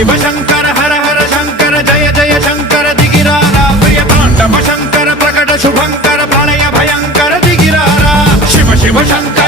शिव शंकर हर हर शंकर जय जय शंकर दिगिरारा प्रिय तांडव शंकर प्रकट शुभंकर प्रलय भयंकर दिगिरारा शिव शिव शंकर